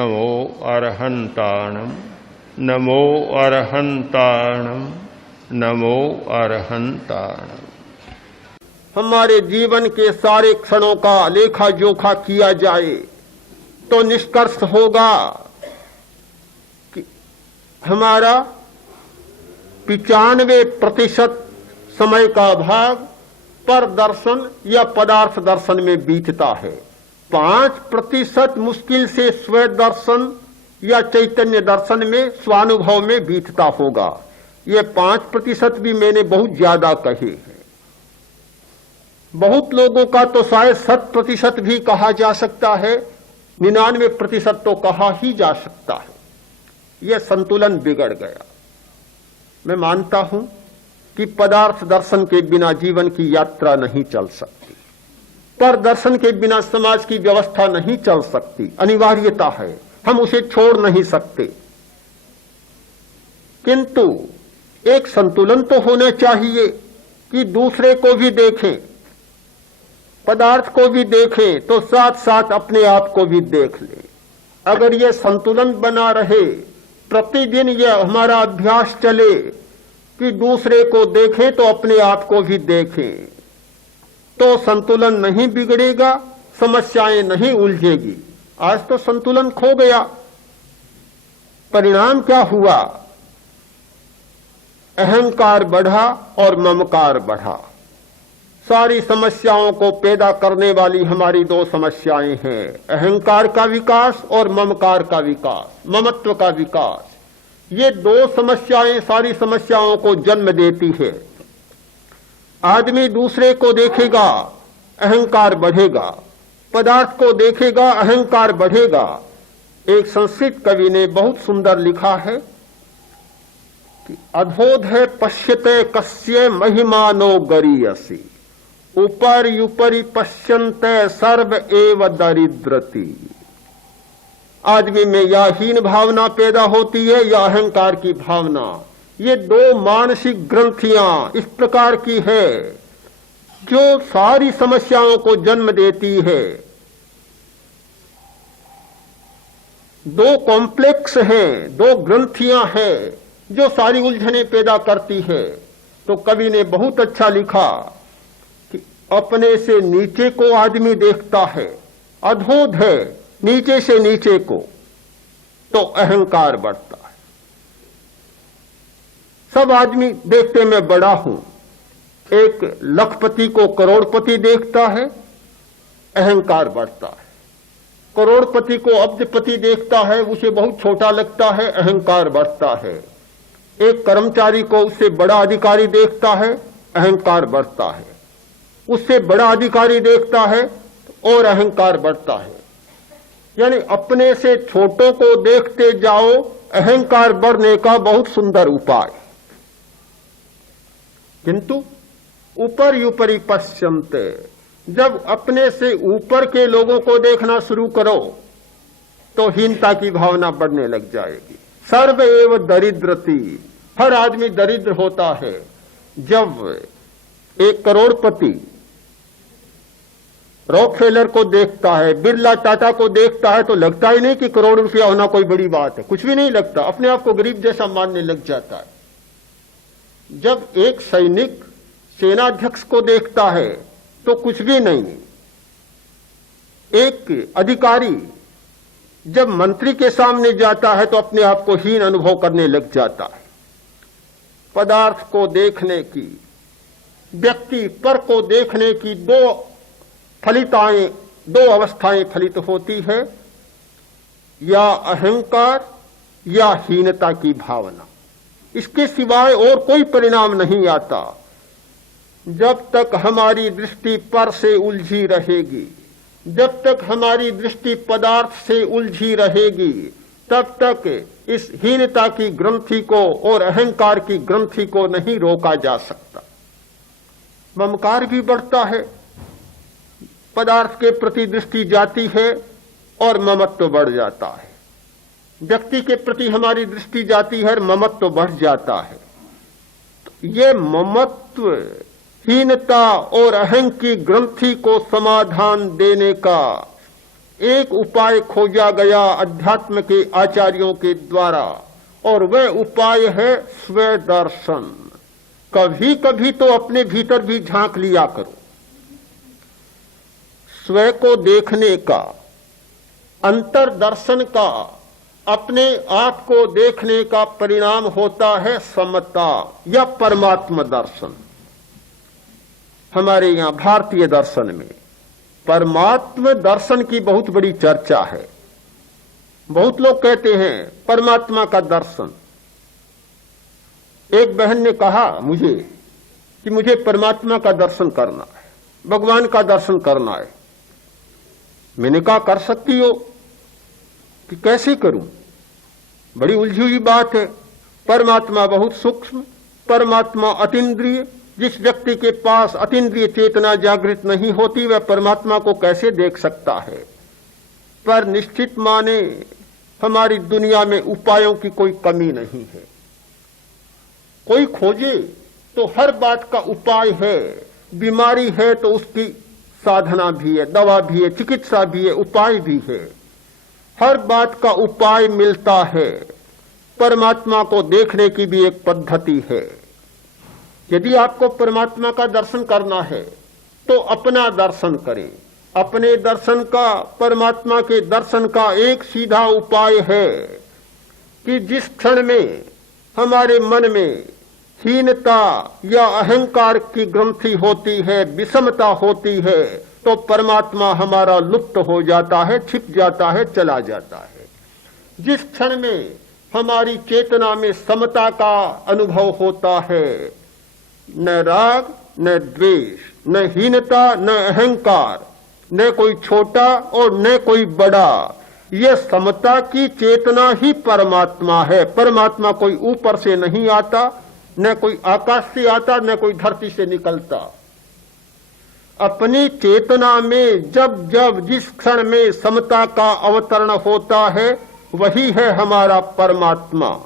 नमो अरहन्ताणं नमो अरहन्ताणं नमो अरहन्ताणं। हमारे जीवन के सारे क्षणों का लेखा जोखा किया जाए तो निष्कर्ष होगा कि हमारा 95% समय का भाग पर दर्शन या पदार्थ दर्शन में बीतता है। 5% मुश्किल से स्व दर्शन या चैतन्य दर्शन में स्वानुभव में बीतता होगा। ये 5% भी मैंने बहुत ज्यादा कहे हैं। बहुत लोगों का तो शायद 100% भी कहा जा सकता है, 99% तो कहा ही जा सकता है। यह संतुलन बिगड़ गया। मैं मानता हूं कि पदार्थ दर्शन के बिना जीवन की यात्रा नहीं चल सकती, पर दर्शन के बिना समाज की व्यवस्था नहीं चल सकती, अनिवार्यता है, हम उसे छोड़ नहीं सकते। किंतु एक संतुलन तो होना चाहिए कि दूसरे को भी देखें, पदार्थ को भी देखें तो साथ साथ अपने आप को भी देख लें। अगर यह संतुलन बना रहे, प्रतिदिन यह हमारा अभ्यास चले कि दूसरे को देखें तो अपने आप को भी देखें, तो संतुलन नहीं बिगड़ेगा, समस्याएं नहीं उलझेगी। आज तो संतुलन खो गया। परिणाम क्या हुआ? अहंकार बढ़ा और ममकार बढ़ा। सारी समस्याओं को पैदा करने वाली हमारी दो समस्याएं हैं, अहंकार का विकास और ममकार का विकास, ममत्व का विकास। ये दो समस्याएं सारी समस्याओं को जन्म देती है। आदमी दूसरे को देखेगा, अहंकार बढ़ेगा, पदार्थ को देखेगा, अहंकार बढ़ेगा। एक संस्कृत कवि ने बहुत सुंदर लिखा है कि अधोध है पश्यते कस्य महिमानो गरीयसी, ऊपर यूपरी पश्यन्ते सर्व एव दरिद्रति। आदमी में या हीन भावना पैदा होती है या अहंकार की भावना। ये दो मानसिक ग्रंथियां इस प्रकार की है जो सारी समस्याओं को जन्म देती है। दो कॉम्प्लेक्स हैं, दो ग्रंथियां हैं जो सारी उलझने पैदा करती है। तो कवि ने बहुत अच्छा लिखा कि अपने से नीचे को आदमी देखता है, अधोध है, नीचे से नीचे को, तो अहंकार बढ़ता है। सब आदमी देखते मैं बड़ा हूं, एक लखपति को करोड़पति देखता है, अहंकार बढ़ता है। करोड़पति को अब्जपति देखता है, उसे बहुत छोटा लगता है, अहंकार बढ़ता है। एक कर्मचारी को उससे बड़ा अधिकारी देखता है, अहंकार बढ़ता है। उससे बड़ा अधिकारी देखता है और अहंकार बढ़ता है। यानी अपने से छोटों को देखते जाओ, अहंकार बढ़ने का बहुत सुंदर उपाय। किंतु ऊपर यूपरी पश्यन्ते, जब अपने से ऊपर के लोगों को देखना शुरू करो तो हीनता की भावना बढ़ने लग जाएगी। सर्व एव दरिद्रति, हर आदमी दरिद्र होता है। जब एक करोड़पति रॉकफेलर को देखता है, बिरला टाटा को देखता है, तो लगता ही नहीं कि करोड़ रुपया होना कोई बड़ी बात है, कुछ भी नहीं लगता, अपने आप को गरीब जैसा मानने लग जाता है। जब एक सैनिक सेनाध्यक्ष को देखता है तो कुछ भी नहीं। एक अधिकारी जब मंत्री के सामने जाता है तो अपने आप को हीन अनुभव करने लग जाता है। पदार्थ को देखने की, व्यक्ति पर को देखने की दो अवस्थाएं फलित होती है, या अहंकार या हीनता की भावना। इसके सिवाय और कोई परिणाम नहीं आता। जब तक हमारी दृष्टि पर से उलझी रहेगी, जब तक हमारी दृष्टि पदार्थ से उलझी रहेगी, तब तक इस हीनता की ग्रंथि को और अहंकार की ग्रंथि को नहीं रोका जा सकता। ममकार भी बढ़ता है, पदार्थ के प्रति दृष्टि जाती है और ममत्व बढ़ जाता है। व्यक्ति के प्रति हमारी दृष्टि जाती है और ममत्व बढ़ जाता है। ये ममत्व, हीनता और अहं की ग्रंथि को समाधान देने का एक उपाय खोजा गया अध्यात्म के आचार्यों के द्वारा, और वह उपाय है स्व दर्शन। कभी कभी तो अपने भीतर भी झांक लिया करो। स्व को देखने का, अंतर दर्शन का, अपने आप को देखने का परिणाम होता है समता या परमात्म दर्शन। हमारे यहां भारतीय दर्शन में परमात्म दर्शन की बहुत बड़ी चर्चा है। बहुत लोग कहते हैं परमात्मा का दर्शन। एक बहन ने कहा मुझे कि मुझे परमात्मा का दर्शन करना है, भगवान का दर्शन करना है। मैंने कहा कर सकती हो, कि कैसे करूं? बड़ी उलझी हुई बात है। परमात्मा बहुत सूक्ष्म, परमात्मा अतीन्द्रिय। जिस व्यक्ति के पास अतीन्द्रिय चेतना जागृत नहीं होती वह परमात्मा को कैसे देख सकता है? पर निश्चित माने हमारी दुनिया में उपायों की कोई कमी नहीं है। कोई खोजे तो हर बात का उपाय है। बीमारी है तो उसकी साधना भी है, दवा भी है, चिकित्सा भी है, उपाय भी है। हर बात का उपाय मिलता है। परमात्मा को देखने की भी एक पद्धति है। यदि आपको परमात्मा का दर्शन करना है तो अपना दर्शन करें। अपने दर्शन का, परमात्मा के दर्शन का एक सीधा उपाय है कि जिस क्षण में हमारे मन में हीनता या अहंकार की ग्रंथि होती है, विषमता होती है, तो परमात्मा हमारा लुप्त हो जाता है, छिप जाता है, चला जाता है। जिस क्षण में हमारी चेतना में समता का अनुभव होता है, न राग न द्वेष, न हीनता न अहंकार, न कोई छोटा और न कोई बड़ा, यह समता की चेतना ही परमात्मा है। परमात्मा कोई ऊपर से नहीं आता, न कोई आकाश से आता, न कोई धरती से निकलता। अपनी चेतना में जब जब जिस क्षण में समता का अवतरण होता है वही है हमारा परमात्मा।